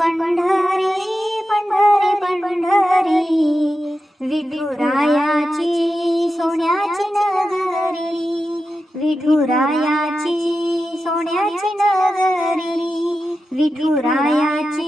पंढरी पंढरी पंढरी. विठुरायाची सोन्याची नगरी. विठुरायाची सोन्याची नगरी. विठुरायाची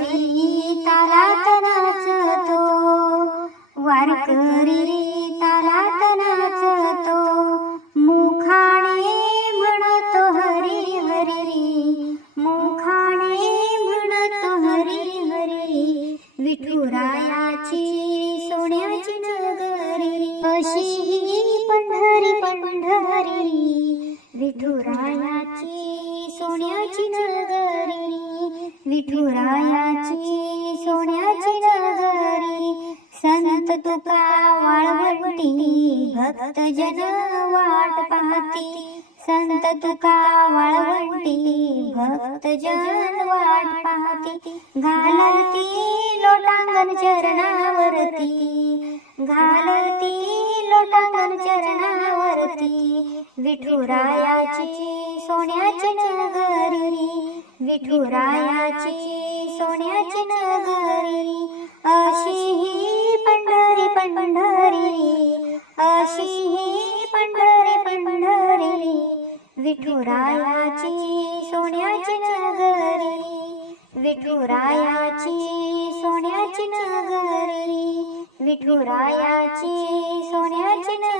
वारकरी तालात नाचतो वारकरी तालात नाचतो मुखाने म्हणतो हरी हरी मुखाने म्हणतो हरी हरी विठुरायाची सोन्याची नगरी अशी ही पंढरी पंढरी. विठुरायाची सोन्याची नगरी विठुरायाची सोन्याची नगरी संत तुका वाळवंटी भक्त जन वाट पाहती. संत तुका वाळवंटी भक्त जन वाट पाहती. घालती लोटांगण चरणावरती घालती लोटांगण चरणावरती. विठुरायाची सोन्याची नगरी विठुरायाची सोन्याची नगरी अशी ही पंढरी पंढरी अशी ही पंढरी पंढरी विठुरायाची सोन्याची नगरी विठुरायाची सोन्याची नगरी विठुरायाची सोन्याची नगरी